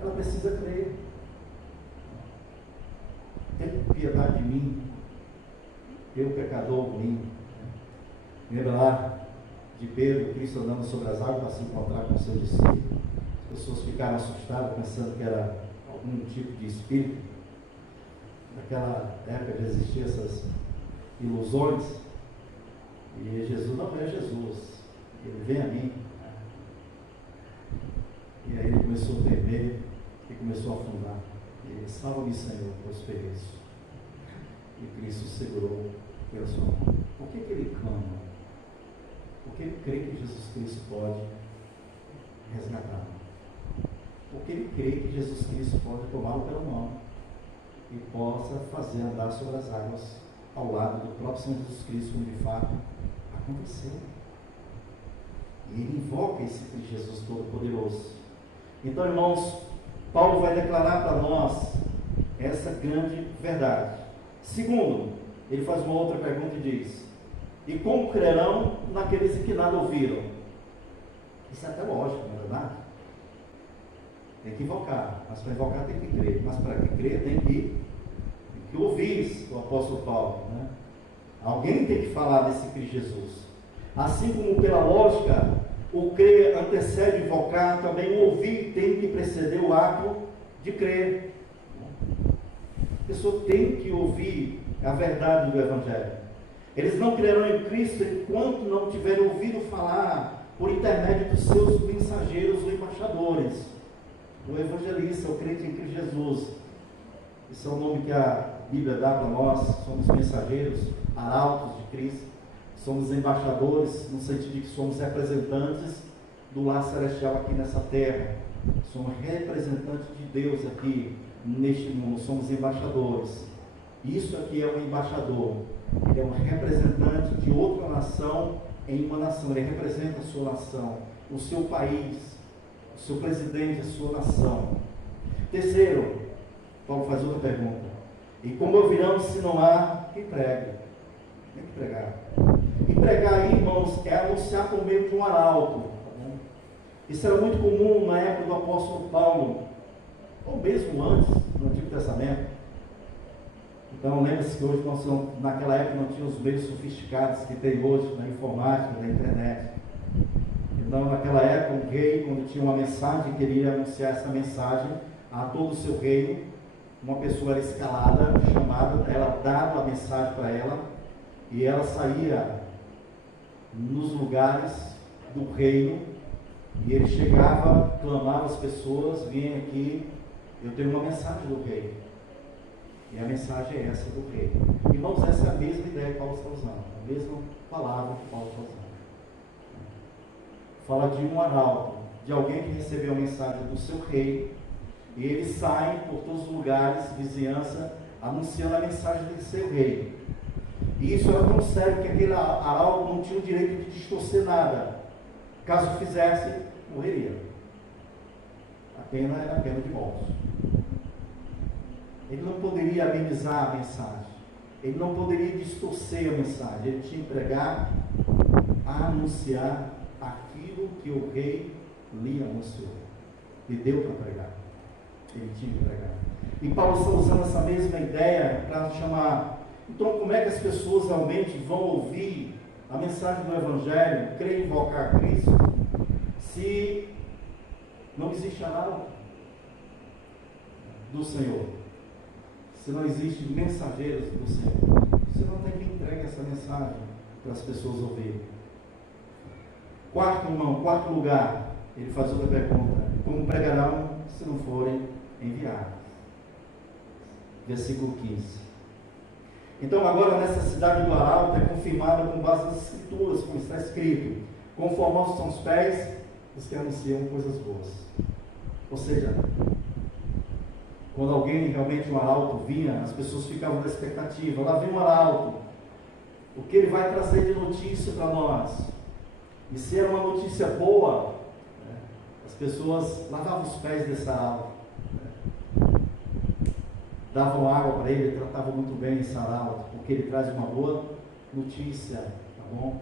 ela precisa crer. Tem piedade de mim, eu pecador ruim. Lembra lá de Pedro, Cristo andando sobre as águas para se encontrar com seus discípulos? As pessoas ficaram assustadas, pensando que era algum tipo de espírito. Naquela época já existiam essas ilusões. E Jesus não é Jesus. Ele vem a mim. E aí ele começou a tremer e começou a afundar. E ele: salva-me, Senhor, pois pereço. E Cristo segurou pela sua mão. Por que ele clama? Porque ele crê que Jesus Cristo pode resgatá-lo. Porque ele crê que Jesus Cristo pode tomá-lo pela mão e possa fazer andar sobre as águas ao lado do próprio Senhor Jesus Cristo, como de fato aconteceu. E ele invoca esse Jesus Todo-Poderoso. Então, irmãos, Paulo vai declarar para nós essa grande verdade. Segundo, ele faz uma outra pergunta e diz: E como crerão naqueles que nada ouviram? Isso é até lógico, não é verdade? Tem que invocar, mas para invocar tem que crer. Mas para que crer tem que ouvir o apóstolo Paulo, né? Alguém tem que falar desse Cristo Jesus. Assim como pela lógica, o crer antecede o invocar, também o ouvir tem que preceder o ato de crer. A pessoa tem que ouvir a verdade do Evangelho. Eles não crerão em Cristo enquanto não tiverem ouvido falar por intermédio dos seus mensageiros ou embaixadores. O evangelista, o crente em Cristo Jesus. Esse é o nome que a Bíblia dá para nós. Somos mensageiros, arautos de Cristo. Somos embaixadores, no sentido de que somos representantes do lar celestial aqui nessa terra. Somos representantes de Deus aqui neste mundo. Somos embaixadores. Isso aqui é um embaixador. Ele é um representante de outra nação em uma nação. Ele representa a sua nação, o seu país, o seu presidente, a sua nação. Terceiro, Paulo faz outra pergunta. E como ouvirão se não há quem pregue? Tem que pregar. E pregar aí, irmãos, é anunciar por meio de um arauto. Tá bom? Isso era muito comum na época do apóstolo Paulo, ou mesmo antes, no Antigo Testamento. Então, lembre-se que hoje naquela época não tinha os meios sofisticados que tem hoje na informática, na internet. Então, naquela época, um rei, quando tinha uma mensagem, queria anunciar essa mensagem a todo o seu reino. Uma pessoa era escalada, chamada, era dada a mensagem para ela, e ela saía nos lugares do reino, e ele chegava, clamava as pessoas: vem aqui, eu tenho uma mensagem do rei. E a mensagem é essa do rei. Irmãos, essa é a mesma ideia que Paulo está usando, a mesma palavra que Paulo está usando. Fala de um arauto, de alguém que recebeu a mensagem do seu rei, e ele sai por todos os lugares, vizinhança, anunciando a mensagem do seu rei. E isso era tão sério que aquele arauto não tinha o direito de distorcer nada. Caso fizesse, morreria. A pena era a pena de morte. Ele não poderia amenizar a mensagem. Ele não poderia distorcer a mensagem. Ele tinha que pregar, anunciar aquilo que o rei lhe anunciou. E deu para pregar. Ele tinha que pregar. E Paulo está usando essa mesma ideia para chamar. Então, como é que as pessoas realmente vão ouvir a mensagem do Evangelho, crer e invocar Cristo, se não existe arauto do Senhor? Se não existe mensageiros do Senhor, se não tem quem entregue essa mensagem para as pessoas ouvirem. Quarto lugar, ele faz outra pergunta: como pregarão se não forem enviados? Versículo 15. Então agora a necessidade do arauto é confirmada com base nas Escrituras, como está escrito: conformados são os pés dos que anunciam coisas boas. Ou seja, quando alguém realmente, um arauto vinha, as pessoas ficavam na expectativa: lá vem um arauto, o que ele vai trazer de notícia para nós? E se era uma notícia boa, né, as pessoas lavavam os pés desse arauto, né, davam água para ele, tratavam muito bem esse arauto, porque ele traz uma boa notícia, tá bom?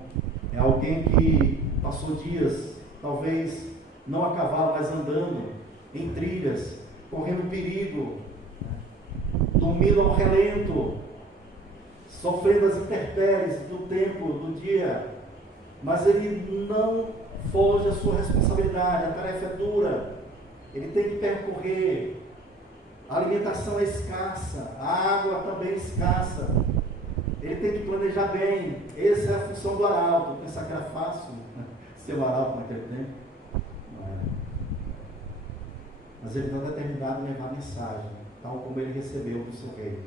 É alguém que passou dias, talvez não a cavalo, mas andando em trilhas, correndo perigo, dormindo ao relento, sofrendo as intempéries do tempo, do dia, mas ele não foge à sua responsabilidade. A tarefa é dura, ele tem que percorrer, a alimentação é escassa, a água também é escassa, ele tem que planejar bem. Essa é a função do arauto. Pensar que era fácil ser o arauto naquele tempo? Não era. Mas ele está determinado em levar a mensagem, tal como ele recebeu do seu rei.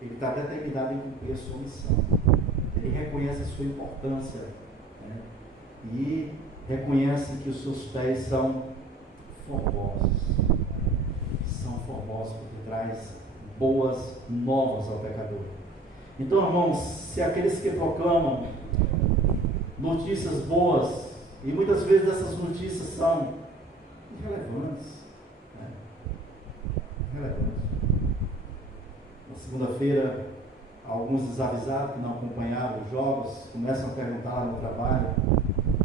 Ele está determinado em cumprir a sua missão. Ele reconhece a sua importância, né? E reconhece que os seus pés são formosos. São formosos porque traz boas novas ao pecador. Então, irmãos, se aqueles que proclamam notícias boas, e muitas vezes essas notícias são irrelevantes, relevante. Na segunda-feira, alguns desavisados que não acompanharam os jogos, começam a perguntar lá no trabalho,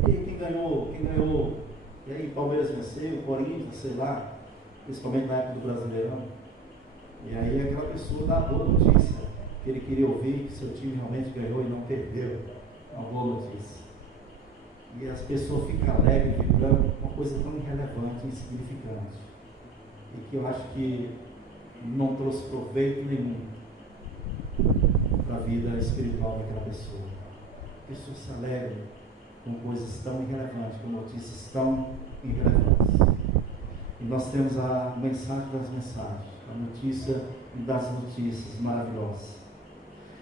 e aí, quem ganhou? E aí, Palmeiras venceu, Corinthians, sei lá, principalmente na época do Brasileirão. E aí aquela pessoa dá a boa notícia, que ele queria ouvir, que seu time realmente ganhou e não perdeu. Uma boa notícia. E as pessoas ficam alegres, vibrando, uma coisa tão irrelevante, insignificante. E que eu acho que não trouxe proveito nenhum para a vida espiritual daquela pessoa. A pessoa se alegra com coisas tão irrelevantes, com notícias tão irrelevantes. E nós temos a mensagem das mensagens, a notícia das notícias maravilhosas.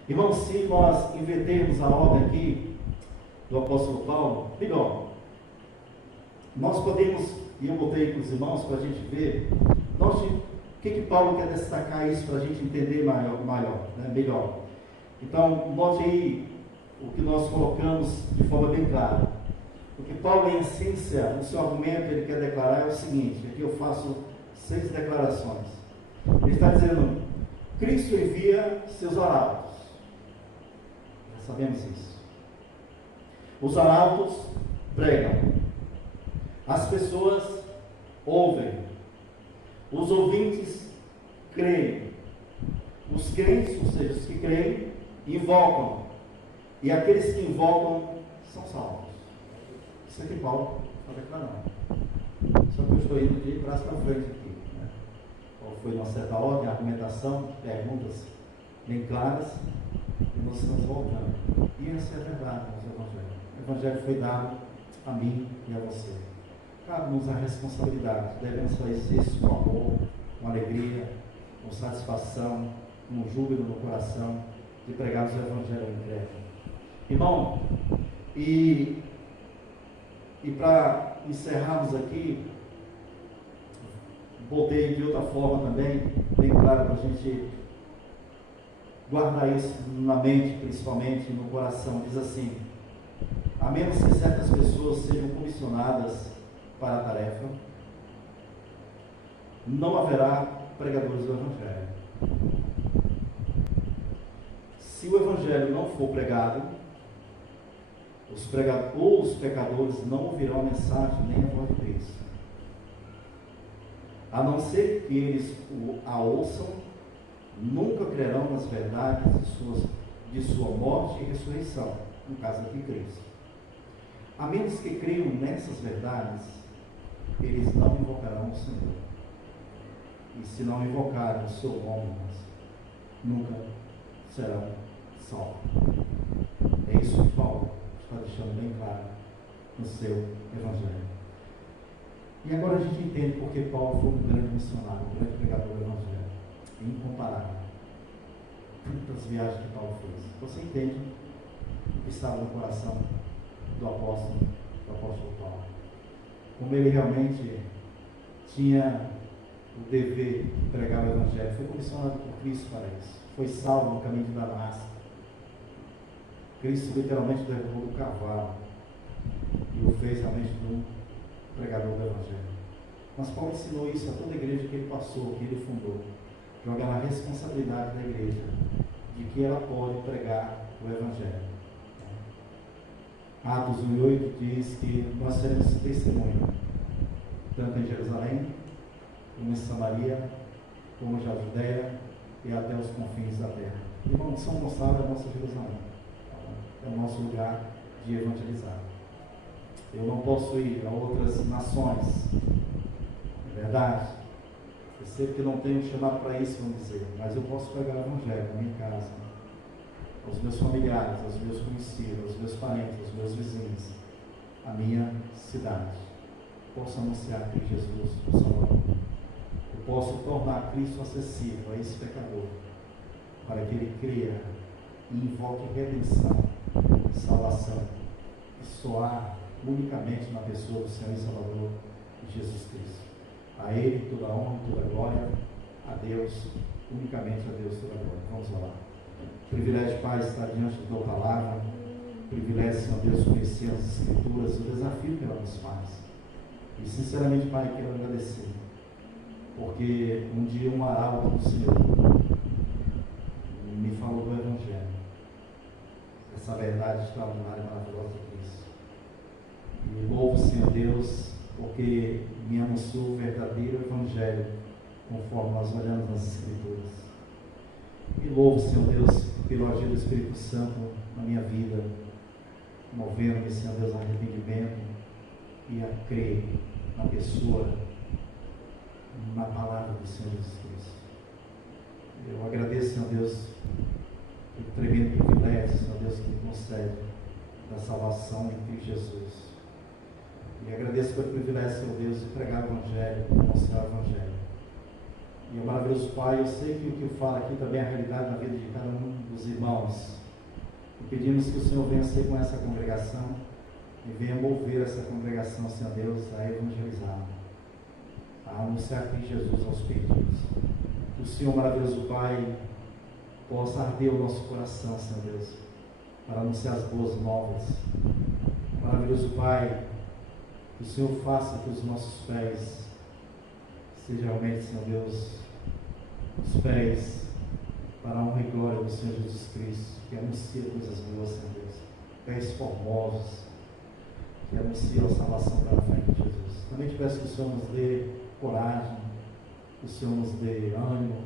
Irmãos, se nós invertermos a ordem aqui do apóstolo Paulo, melhor, nós podemos, e eu botei para os irmãos para a gente ver, o que Paulo quer destacar isso para a gente entender melhor. Então, note aí o que nós colocamos de forma bem clara. O que Paulo, em essência, no seu argumento, ele quer declarar é o seguinte, aqui eu faço 6 declarações. Ele está dizendo, Cristo envia seus arautos. Já sabemos isso. Os arautos pregam. As pessoas ouvem. Os ouvintes creem. Os crentes, ou seja, os que creem, invocam. E aqueles que invocam são salvos. Isso aqui Paulo está declarando. Só que eu estou indo de braço para frente aqui. Né? Foi numa certa ordem, argumentação, perguntas bem claras, e nós estamos voltando. E essa é a verdade do Evangelho. O Evangelho foi dado a mim e a você. Cabe-nos a responsabilidade. Devemos fazer isso com amor, com alegria, com satisfação, com júbilo no coração, de pregarmos o Evangelho em crédito. Irmão, e para encerrarmos aqui, botei de outra forma também, bem claro para a gente guardar isso na mente, principalmente no coração. Diz assim, a menos que certas pessoas sejam comissionadas para a tarefa, não haverá pregadores do Evangelho. Se o Evangelho não for pregado, os pecadores não ouvirão a mensagem nem a voz de Cristo. A não ser que eles a ouçam, nunca crerão nas verdades de sua morte e ressurreição, no caso aqui Cristo. A menos que creiam nessas verdades, eles não invocarão o Senhor. E se não invocarem o seu nome, nunca serão salvos. É isso que Paulo está deixando bem claro no seu Evangelho. E agora a gente entende porque Paulo foi um grande missionário, um grande pregador do Evangelho. Incomparável. Tantas viagens que Paulo fez. Você entende o que estava no coração do apóstolo Paulo. Como ele realmente tinha o dever de pregar o Evangelho. Foi comissionado por Cristo para isso. Foi salvo no caminho de Damasco. Cristo literalmente derrubou do cavalo e o fez realmente de um pregador do Evangelho. Mas Paulo ensinou isso a toda a igreja que ele passou, que ele fundou, jogando a responsabilidade da igreja de que ela pode pregar o Evangelho. Atos 1:8 diz que nós seremos testemunha, tanto em Jerusalém, como em Samaria, como na Judéia e até os confins da terra. Irmão, São Gonçalo é a nossa Jerusalém, é o nosso lugar de evangelizar. Eu não posso ir a outras nações, é verdade. Eu sei que não tenho chamado para isso, vamos dizer, mas eu posso pregar o Evangelho na minha casa, aos meus familiares, aos meus conhecidos, aos meus parentes, aos meus vizinhos, a minha cidade. Posso anunciar que Jesus é o Salvador. Eu posso tornar Cristo acessível a esse pecador, para que ele creia e invoque redenção, salvação, e soar unicamente na pessoa do Senhor e Salvador Jesus Cristo. A Ele toda a honra e toda a glória, a Deus, unicamente a Deus toda a glória. Vamos orar. Privilégio, Pai, estar diante da Tua palavra. Privilégio, Senhor Deus, conhecer as Escrituras, o desafio que ela nos faz. E sinceramente, Pai, quero agradecer, porque um dia um arauto do Senhor me falou do Evangelho, essa verdade extraordinária e maravilhosa de Cristo. E louvo, Senhor Deus, porque me anunciou o verdadeiro Evangelho, conforme nós olhamos nas Escrituras. E louvo, Senhor Deus, pelo agir do Espírito Santo na minha vida, movendo-me, Senhor Deus, a arrependimento e a crer na pessoa, na palavra do Senhor Jesus Cristo. Eu agradeço, Senhor Deus, pelo tremendo privilégio, Senhor Deus, que me concede da salvação em Cristo Jesus. E agradeço pelo privilégio, Senhor Deus, de pregar o Evangelho, anunciar o Evangelho. E, maravilhoso Pai, eu sei que o que eu falo aqui também é a realidade na vida de cada um dos irmãos. E pedimos que o Senhor venha ser com essa congregação e venha mover essa congregação, Senhor Deus, a evangelizar, a anunciar Cristo Jesus aos perdidos. Que o Senhor, maravilhoso Pai, possa arder o nosso coração, Senhor Deus, para anunciar as boas novas. Maravilhoso Pai, que o Senhor faça que os nossos pés sejam realmente, Senhor Deus, os pés para a honra e glória do Senhor Jesus Cristo, que anuncia coisas boas, Senhor Deus, pés formosos, que anunciam a salvação para a frente de Jesus. Também te peço que o Senhor nos dê coragem, que o Senhor nos dê ânimo,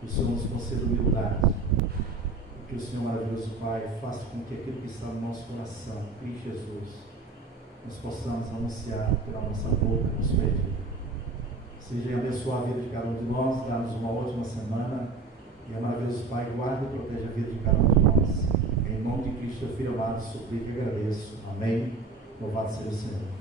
que o Senhor nos conceda humildade, e que o Senhor, maravilhoso Pai, faça com que aquilo que está no nosso coração, Cristo Jesus, nós possamos anunciar pela nossa boca nos perdidos. Seja abençoar a vida de cada um de nós, dá-nos uma ótima semana, e, maravilhoso Pai, guarda e protege a vida de cada um de nós. Em nome de Cristo, Filho amado, suplico e agradeço. Amém. Louvado seja o Senhor.